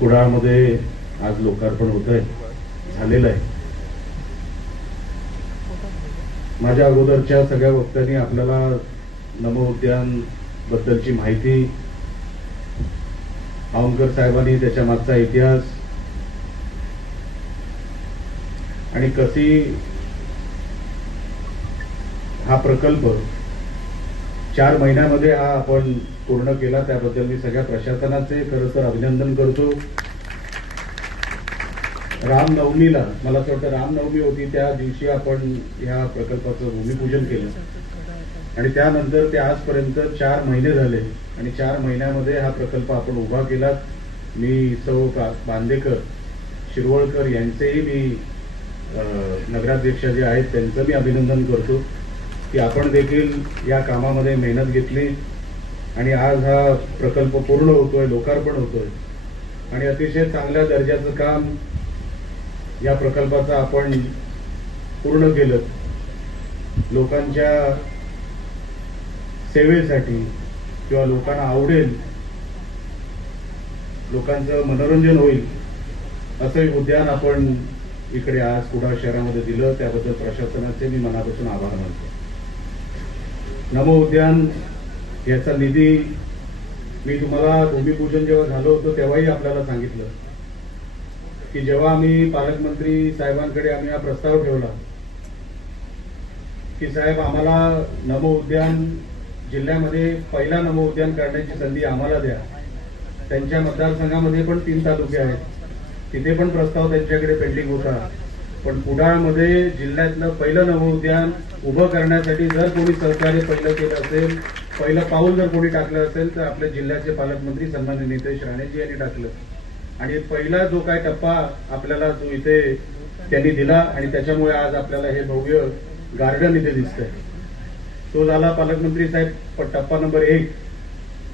कुडाळमध्ये आज लोकार्पण होतंय, झालेलं आहे. माझ्या अगोदरच्या सगळ्या वक्त्यांनी आपल्याला नमो उद्यान बद्दलची माहिती, आवंकर साहेबांनी त्याच्या मागचा इतिहास आणि कशी हा प्रकल्प 4 महिन्यामध्ये हा आपण पूर्ण केला, त्याबद्दल मी सगळ्या प्रशासनाचे खरं तर अभिनंदन करतो. रामनवमीला, मला असं वाटतं रामनवमी होती, त्या दिवशी आपण या प्रकल्पाचं भूमिपूजन केलं आणि त्यानंतर ते आजपर्यंत 4 महिने झाले आणि 4 महिन्यामध्ये हा प्रकल्प आपण उभा केला. मी सौ बांदेकर शिरवळकर यांचेही मी नगराध्यक्ष जे आहेत त्यांचं मी अभिनंदन करतो की आपण देखील या कामामध्ये मेहनत घेतली आणि आज हा प्रकल्प पूर्ण होतोय, लोकार्पण होतोय आणि अतिशय चांगल्या दर्जाचं काम या प्रकल्पाचं आपण पूर्ण केलं. लोकांच्या सेवेसाठी किंवा लोकांना आवडेल, लोकांचं मनोरंजन होईल असं एक उद्यान आपण इकडे आज कुडाळ शहरामध्ये दिलं. त्याबद्दल प्रशासनाचे मी मनापासून आभार मानतो. नमो उद्यान याचा निधी मी तुम्हाला भूमिपूजन जेव्हा झालं होतं तेव्हाही आपल्याला सांगितलं की जेव्हा आम्ही पालकमंत्री साहेबांकडे आम्ही हा प्रस्ताव ठेवला की साहेब आम्हाला नमो उद्यान जिल्ह्यामध्ये पहिला नमो उद्यान करण्याची संधी आम्हाला द्या. त्यांच्या मतदारसंघामध्ये पण 3 तालुके आहेत, तिथे पण प्रस्ताव त्यांच्याकडे पेंडिंग होता. पण कुडाळमध्ये जिल्ह्यातलं पहिलं नमो उद्यान उभं करण्यासाठी जर कोणी सहकार्य पहिलं केलं असेल, पहिलं पाऊल जर कोणी टाकलं असेल तर आपल्या जिल्ह्याचे पालकमंत्री सन्माननीय नितेश राणेजी यांनी टाकलं आणि पहिला जो काय टप्पा आपल्याला जो इथे त्यांनी दिला आणि त्याच्यामुळे आज आपल्याला हे भव्य गार्डन इथे दिसतंय. तो झाला पालकमंत्री साहेब टप्पा नंबर 1.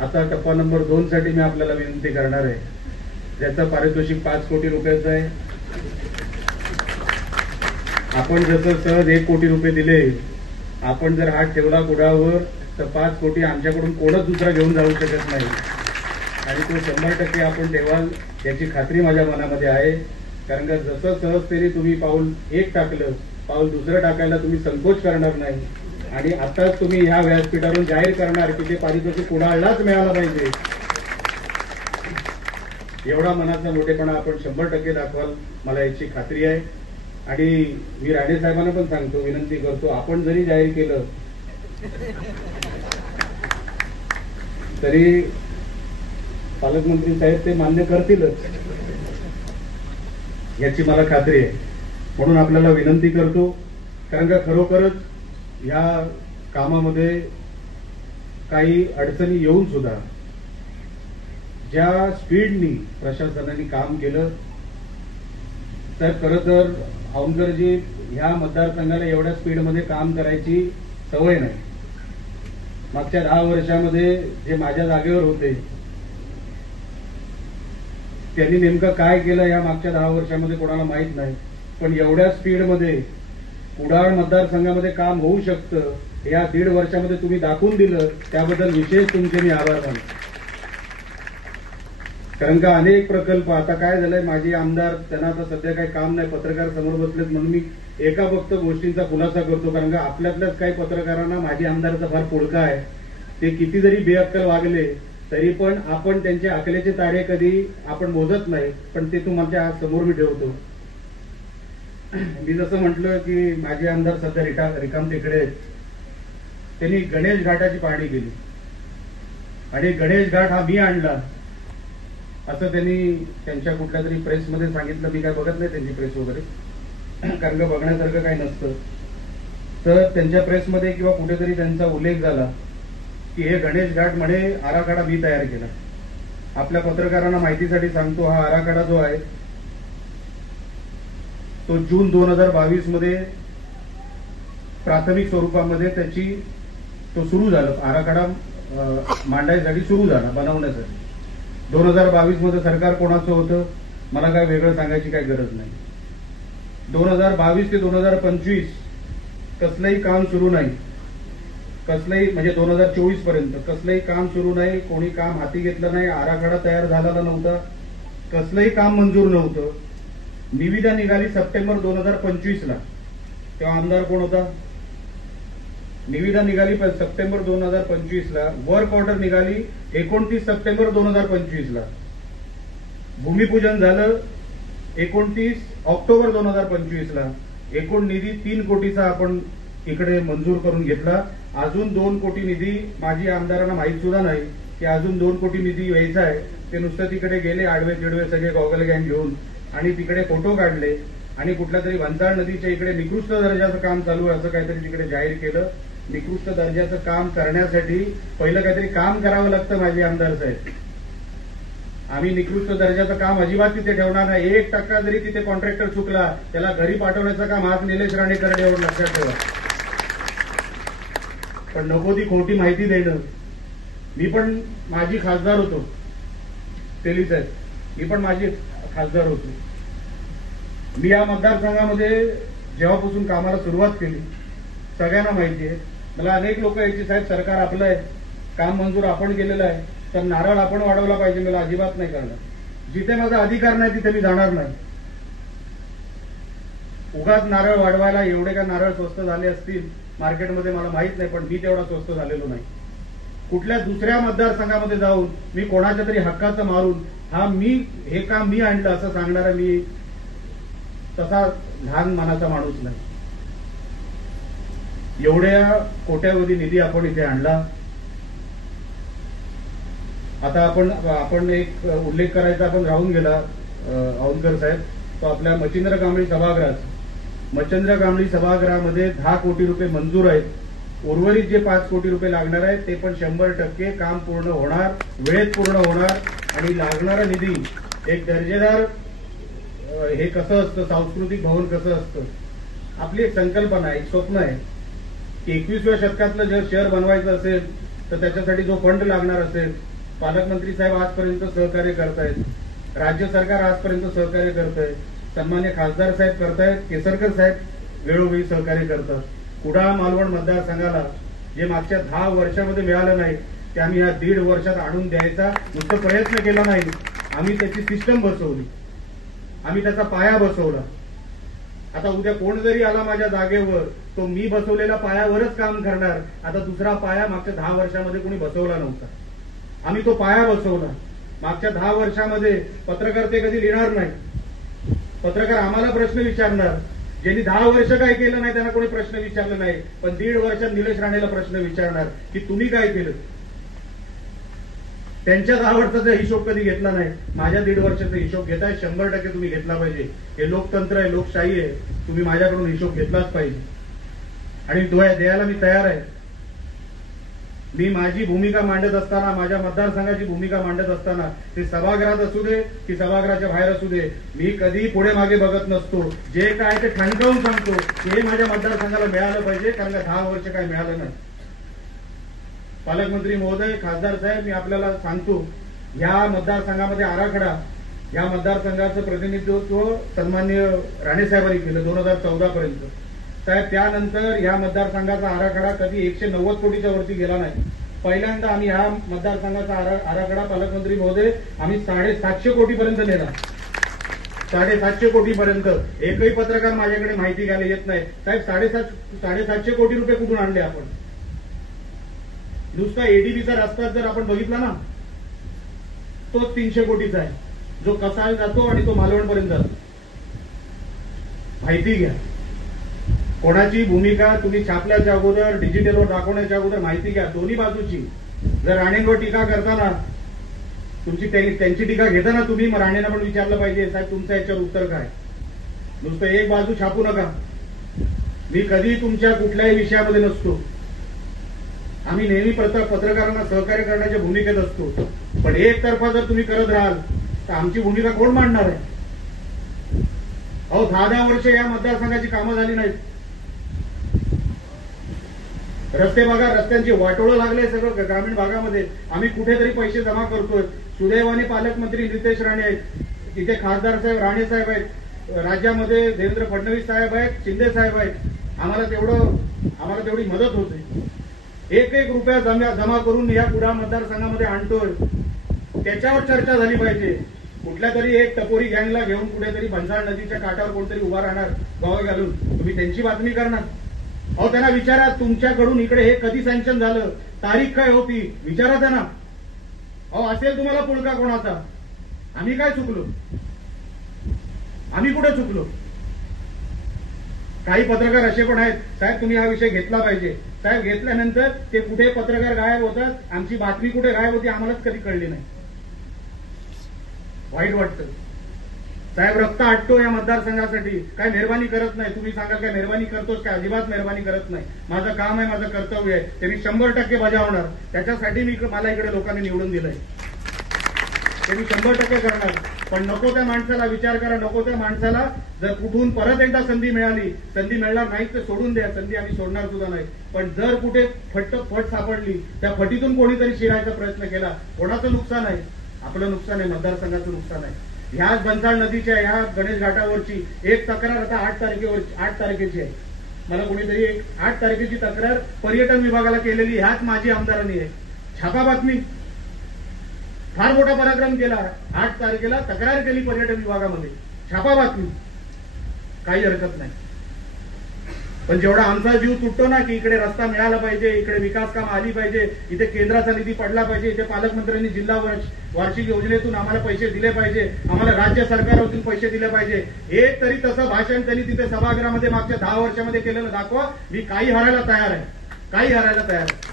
आता टप्पा नंबर 2 साठी मी आपल्याला विनंती करणार आहे, ज्याचं पारितोषिक 5 कोटी रुपयाचं आहे. आपण जसं सहज 1 कोटी रुपये दिले, आपण जर हात ठेवला कुडाळवर तर 5 कोटी आमच्याकडून कोणच दुसरा घेऊन जाऊ शकत नाही आणि तो 100% आपण ठेवाल याची खात्री माझ्या मनामध्ये आहे. कारण का जसं सहजतेने तुम्ही पाऊल 1 टाकलं, पाऊल दुसरं टाकायला तुम्ही संकोच करणार नाही आणि आताच तुम्ही ह्या व्यासपीठावरून जाहीर करणार की ते पारितोषिक कुडाळलाच मिळालं पाहिजे. एवढा मनाचा मोठेपणा आपण 100% दाखवाल, मला याची खात्री आहे. आणि मी राणे साहेबांना पण सांगतो, विनंती करतो, आपण जरी जाहीर केलं तरी पालकमंत्री साहेब ते मान्य करतीलच याची मला खात्री आहे. म्हणून आपल्याला विनंती करतो, कारण का खरोखरच या कामामध्ये काही अडचणी येऊन सुद्धा ज्या स्पीडनी प्रशासनाने काम केलं, तर खरं तर आवंकरजी ह्या मतदारसंघाला एवढ्या स्पीडमध्ये काम करायची सवय नाही. मागच्या 10 वर्षामध्ये जे माझ्या जागेवर होते त्यांनी नेमकं काय केलं या मागच्या 10 वर्षामध्ये कोणाला माहित नाही, पण एवढ्या स्पीडमध्ये कुडाळ मतदारसंघामध्ये काम होऊ शकतं या 1.5 वर्षामध्ये तुम्ही दाखवून दिलं, त्याबद्दल विशेष तुमचे मी आभार मानतो. कारण का अनेक प्रकल्प आता काय झालंय, माझे आमदार त्यांना आता सध्या काही काम नाही, पत्रकार समोर बसलेत म्हणून मी एका फक्त गोष्टींचा खुलासा करतो. कारण का आपल्यातल्याच काही पत्रकारांना माझी आमदारचा फार पुळका आहे. ते किती जरी बेअक्कल वागले तरी पण आपण त्यांचे अकलेचे तारे कधी आपण मोजत नाही, पण ते तुमच्या समोर मी ठेवतो. मी जसं म्हटलं की माझे आमदार सध्या रिकाम तिकडे आहेत. त्यांनी गणेश घाटाची पाहणी केली आणि गणेश घाट हा मी आणला असं त्यांनी त्यांच्या कुठल्या तरी प्रेसमध्ये सांगितलं. मी काय बघत नाही त्यांची प्रेस वगैरे, कारण का बघण्यासारखं काही नसतं. तर त्यांच्या प्रेसमध्ये किंवा कुठेतरी त्यांचा उल्लेख झाला की हे गणेश घाट म्हणे आराखडा मी तयार केला. आपल्या पत्रकारांना माहितीसाठी सांगतो, हा आराखडा जो आहे तो जून 2022 मध्ये प्राथमिक स्वरूपामध्ये तो सुरू झाला, आराखडा मांडायसाठी सुरू झाला, बनवण्यासाठी. 2022 मध्ये सरकार कोणाचं होतं मला काय वेगळं सांगायची काही गरज नाही. 2022 ते 2025 कसलंही काम सुरू नाही, कसलंही म्हणजे 2024 पर्यंत कसलंही काम सुरू नाही, कोणी काम हाती घेतलं नाही, आराखडा तयार झालेला नव्हता. कसलंही काम मंजूर नव्हतं. निविदा निघाली सप्टेंबर 2025 ला. तेव्हा आमदार कोण होता? निविदा निघाली सप्टेंबर 2025 ला. वर्क ऑर्डर निघाली 29 सप्टेंबर 2025 ला. भूमिपूजन झालं 29 ऑक्टोबर 2025 ला. एकूण निधी 3 कोटीचा आपण इकडे मंजूर करून घेतला. अजून 2 कोटी निधी माझी आमदारांना माहित सुद्धा नाही की अजून 2 कोटी निधी यायचा आहे. ते नुसतं तिकडे गेले आडवे तिडवे सगळे गॉगल गँग घेऊन आणि तिकडे फोटो काढले आणि कुठल्या तरी वंजाळ नदीच्या इकडे निकृष्ट दर्जाचं काम चालू आहे असं काहीतरी तिकडे जाहीर केलं. निकृष्ट दर्जाचं काम करण्यासाठी पहिलं काहीतरी काम करावं लागतं माझे आमदार साहेब. आम्ही निकृष्ट दर्जाचं काम अजिबात तिथे ठेवणार नाही. 1% जरी तिथे कॉन्ट्रॅक्टर चुकला त्याला घरी पाठवण्याचं काम आज निलेश राणे करणे एवढं लक्षात ठेवा. पण नको ती खोटी माहिती देणं. मी पण माझी खासदार होतो तेली साहेब. मी पण माझी खासदार होतो. मी या मतदारसंघामध्ये जेव्हापासून कामाला सुरुवात केली सगळ्यांना माहिती आहे. मला अनेक लोक यायचे साहेब सरकार आपलं आहे, काम मंजूर आपण केलेलं आहे, तर नारळ आपण वाढवला पाहिजे. मला अजिबात नाही करणार. जिथे माझा अधिकार नाही तिथे मी जाणार नाही. उगाच नारळ वाढवायला एवढे का नारळ स्वस्त झाले असतील मार्केटमध्ये मला माहित नाही, पण मी तेवढा स्वस्त झालेलो नाही. कुठल्या दुसऱ्या मतदारसंघामध्ये जाऊन मी कोणाच्या तरी हक्काचं मारून हे काम मी आणलं असं सांगणारा मी तसा लहान मनाचा माणूस नाही. एवढ्या कोट्यावधी निधी आपण इथे आणला. आता आपण एक उल्लेख करायचा आपण राहून गेला औंधकर साहेब, तो आपल्या मच्छिंद्र कांबळी सभागृहाचा. मच्छिंद्र कांबळी सभागृहामध्ये 10 कोटी रुपये मंजूर आहेत. उर्वरित जे 5 कोटी रुपये लागणार आहेत ते पण 100% काम पूर्ण होणार, वेळेत पूर्ण होणार. आणि लागणारा निधी एक दर्जेदार हे कसं असतं, सांस्कृतिक भवन कसं असतं, आपली एक संकल्पना आहे, एक स्वप्न आहे की 21व्या शतकातलं जर शहर बनवायचं असेल तर त्याच्यासाठी जो फंड लागणार असेल, पालकमंत्री साहेब आजपर्यंत सहकार्य करतायत, राज्य सरकार आजपर्यंत सहकार्य करतंय, सन्मान्य खासदार साहेब करतायत, केसरकर साहेब वेळोवेळी सहकार्य करतात. कुडाळ मालवण मतदारसंघाला जे मागच्या 10 वर्षामध्ये मिळालं नाही ते आम्ही ह्या 1.5 वर्षात आणून द्यायचा नुसतं प्रयत्न केला नाही, आम्ही त्याची सिस्टम बसवली, आम्ही त्याचा पाया बसवला. आता उद्या कोण जरी आला माझ्या जागेवर तो मी बसवलेल्या पायावरच काम करणार. आता दुसरा पाया मागच्या 10 वर्षामध्ये कोणी बसवला नव्हता, आम्ही तो पाया बसवला. मागच्या 10 वर्षामध्ये पत्रकार ते कधी लिहिणार नाही. पत्रकार आम्हाला प्रश्न विचारणार. ज्यांनी 10 वर्ष काय केलं नाही त्यांना कोणी प्रश्न विचारलं नाही, पण 1.5 वर्षात निलेश राणेला प्रश्न विचारणार की तुम्ही काय केलं. त्यांच्या 10 वर्षाचा हिशोब कधी घेतला नाही, माझ्या 1.5 वर्षाचा हिशोब घेताय. 100% तुम्ही घेतला पाहिजे. हे लोकतंत्र आहे, लोकशाही आहे. तुम्ही माझ्याकडून हिशोब घेतलाच पाहिजे आणि द्यायला मी तयार आहे. मी माझी भूमिका मांडत असताना, माझ्या मतदारसंघाची भूमिका मांडत असताना, ते सभागृहात असू दे की सभागृहाच्या बाहेर असू दे, मी कधी पुढे मागे बघत नसतो. जे काय ते ठणकावून सांगतो की हे माझ्या मतदारसंघाला मिळालं पाहिजे, कारण का 10 वर्ष काय मिळालं नाही. पालकमंत्री महोदय, खासदार साहेब, मी आपल्याला सांगतो, ह्या मतदारसंघामध्ये आराखडा, या मतदारसंघाचं प्रतिनिधित्व सन्मान्य राणे साहेबांनी केलं 2014 पर्यंत. साहेब त्यानंतर या मतदारसंघाचा आराखडा कधी 190 कोटीच्या वरती गेला नाही. पहिल्यांदा आम्ही ह्या मतदारसंघाचा आराखडा पालकमंत्री महोदय आम्ही 750 कोटीपर्यंत नेला. 750 कोटीपर्यंत. एकही पत्रकार माझ्याकडे माहिती घ्यायला येत नाही. साहेब 750 कोटी रुपये कुठून आणले आपण. नुसता एडीबीचा रस्ता जर आपण बघितला ना तोच 300 कोटीचा आहे, जो कसाळ जातो आणि तो मालवणपर्यंत जातो. माहिती घ्या. कोणाची भूमिका तुम्ही छापल्याच्या अगोदर, डिजिटलवर दाखवण्याच्या अगोदर माहिती घ्या दोन्ही बाजूची. जर राणेंवर टीका करताना त्यांची टीका घेताना तुम्ही राणेंना पण विचारलं पाहिजे, साहेब तुमचं याच्यावर उत्तर काय. नुसतं एक बाजू छापू नका. मी कधी तुमच्या कुठल्याही विषयामध्ये नसतो. आम्ही नेहमी पत्रकारांना सहकार्य करण्याच्या भूमिकेत असतो. पण एकतर्फा जर तुम्ही करत राहाल तर आमची भूमिका कोण मांडणार आहे. अहो 10 वर्ष या मतदारसंघाची कामं झाली नाहीत. रस्ते बघा, रस्त्यांची वाटोळं लागले सगळं ग्रामीण भागामध्ये. आम्ही कुठेतरी पैसे जमा करतोय. सुदैवाने पालकमंत्री निलेश राणे आहेत, तिथे खासदार साहेब राणे साहेब आहेत, राज्यामध्ये देवेंद्र फडणवीस साहेब आहेत, शिंदे साहेब आहेत. आम्हाला तेवढी मदत होते. एक रुपया जमा करून या कुडाळ मतदारसंघामध्ये आणतोय, त्याच्यावर चर्चा झाली पाहिजे. कुठल्या तरी एक टपोरी गँगला घेऊन कुठेतरी भन्साळ नदीच्या काठावर कोणतरी उभा राहणार गवा घालून, तुम्ही त्यांची बातमी करणार? अहो त्यांना विचारा तुमच्याकडून इकडे हे कधी सँक्शन झालं, तारीख काय होती, विचारा त्यांना. अहो असेल तुम्हाला पुळका कोणाचा? आम्ही काय चुकलो? आम्ही कुठे चुकलो? काही पत्रकार असे पण आहेत, साहेब तुम्ही हा विषय घेतला पाहिजे. साहेब घेतल्यानंतर ते कुठे पत्रकार गायब होतात, आमची बातमी कुठे गायब होती आम्हालाच कधी कळली नाही. वाईट वाटतं. साहेब रक्त आटतो या मतदारसंघासाठी, काय मेहरबानी करत नाही. तुम्ही सांगाल काय मेहरबानी करतोच काय? अजिबात मेहरबानी करत नाही. माझं काम आहे, माझं कर्तव्य आहे, ते मी 100% बजावणार. त्याच्यासाठी मला इकडे लोकांनी निवडून दिलंय, ते मी 100% करणार. पण नको त्या माणसाला विचार करा, नको त्या माणसाला जर कुठून परत एकदा संधी मिळाली, संधी मिळणार नाही तर सोडून द्या. संधी आम्ही सोडणार सुद्धा नाही. पण जर कुठे फट सापडली, त्या फटीतून कोणीतरी शिरायचा प्रयत्न केला, कोणाचं नुकसान आहे? आपलं नुकसान आहे, मतदारसंघाचं नुकसान आहे. ह्याच भन्साळ नदीच्या ह्या गणेश घाटावरची एक तक्रार आता 8 तारखेची आहे. मला कोणीतरी 8 तारखेची तक्रार पर्यटन विभागाला केलेली ह्याच माजी आमदारांनी आहे. छापा बातमी, फार मोठा पराक्रम केला. 8 तारखेला तक्रार केली पर्यटन विभागामध्ये, छापा बातमी, काही हरकत नाही. पण जेवढा आमचा जीव तुटतो ना की इकडे रस्ता मिळाला पाहिजे, इकडे विकास काम आली पाहिजे, इथे केंद्राचा निधी पडला पाहिजे, इथे पालकमंत्र्यांनी जिल्हा वार्षिक योजनेतून आम्हाला पैसे दिले पाहिजे, आम्हाला राज्य सरकारतून पैसे दिले पाहिजे, एक तरी तसं भाषण त्यांनी तिथे सभागृहामध्ये मागच्या 10 वर्षामध्ये केलेलं दाखवा. मी काही हरायला तयार आहे, काही हरायला तयार आहे.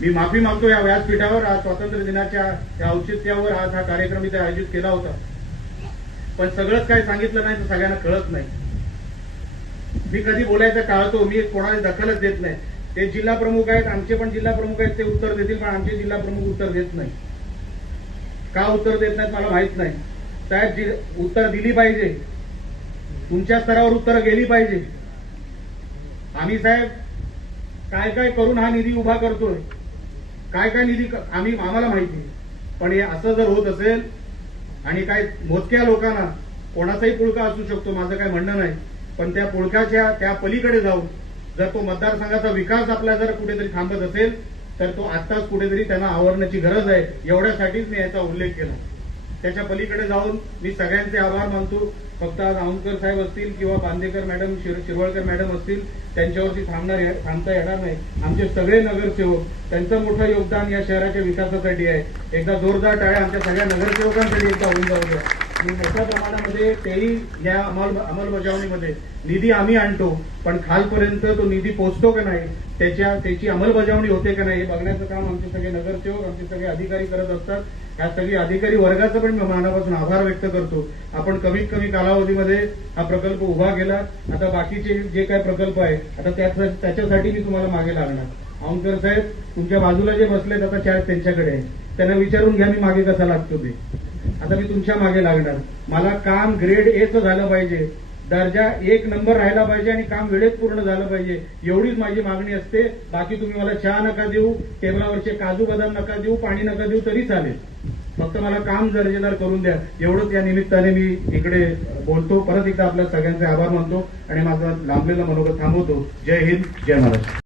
मी माफी मागतो या व्यासपीठावर. आज स्वातंत्र्य दिनाच्या या औचित्यावर आज हा कार्यक्रम इथे आयोजित केला होता. पण सगळंच काय सांगितलं नाही तर सगळ्यांना कळत नाही. मी कधी बोलायचं टाळतो, मी कोणाला दखलच देत नाही. ते जिल्हा प्रमुख आहेत, आमचे पण जिल्हा प्रमुख आहेत, ते उत्तर देतील, पण आमचे जिल्हा प्रमुख उत्तर देत नाही. का उत्तर देत नाहीत मला माहित नाही. साहेब उत्तर दिली पाहिजे, तुमच्या स्तरावर उत्तर गेली पाहिजे. आम्ही साहेब काय काय करून हा निधी उभा करतोय, काय काय निधी आम्हाला माहिती. पण हे असं जर होत असेल आणि काय मोजक्या लोकांना, कोणाचाही पुळका असू शकतो, माझं काय म्हणणं नाही, पण त्या पुळकाच्या त्या पलीकडे जाऊन जर तो मतदारसंघाचा विकास आपला जर कुठेतरी थांबत असेल तर तो आत्ताच कुठेतरी त्यांना आवरण्याची गरज आहे. एवढ्यासाठीच मी याचा उल्लेख केला. त्याच्या पलीकडे जाऊन मी सगळ्यांचे आभार मानतो. फक्त आज औंधकर साहेब असतील किंवा बांदेकर मॅडम, शिरवळकर मॅडम असतील, त्यांच्यावरती थांबता येणार नाही. आमचे सगळे नगरसेवक, त्यांचं मोठं योगदान या शहराच्या विकासासाठी आहे. एकदा जोरदार टाळ्या आमच्या सगळ्या नगरसेवकांसाठी एकदा होऊन जाऊ द्या. आणि मोठ्या प्रमाणामध्ये तेही या अंमलबजावणीमध्ये निधी आम्ही आणतो, पण खालपर्यंत तो निधी पोहोचतो का नाही, त्याची अंमलबजावणी होते का नाही हे बघण्याचं काम आमचे सगळे नगरसेवक, आमचे सगळे अधिकारी करत असतात. या सगळी अधिकारी वर्गाचा पण मी मनापासून आभार व्यक्त करतो. आपण कमीत कमी कालावधीमध्ये हा प्रकल्प उभा केला. आता बाकीचे जे काय प्रकल्प आहे आता त्याच्यासाठी मी तुम्हाला मागे लागणार. औंधकर साहेब तुमच्या बाजूला जे बसलेत आता चार्ज त्यांच्याकडे आहे, त्यांना विचारून घ्या मी मागे कसा लागतो ते. आता मी तुमच्या मागे लागणार. मला काम ग्रेड एचं झालं पाहिजे, दर्जा 1 नंबर राहिला पाहिजे आणि काम वेळेत पूर्ण झालं पाहिजे, एवढीच माझी मागणी असते. बाकी तुम्ही मला चहा नका देऊ, टेबलावरचे काजू बदाम नका देऊ, पाणी नका देऊ तरी चालेल, फक्त मला काम दर्जेदार करून द्या. एवढंच या निमित्ताने मी इकडे बोलतो. परत एकदा आपल्या सगळ्यांचे आभार मानतो आणि माझं लांबलेलं मनोगत थांबवतो. जय हिंद, जय महाराष्ट्र.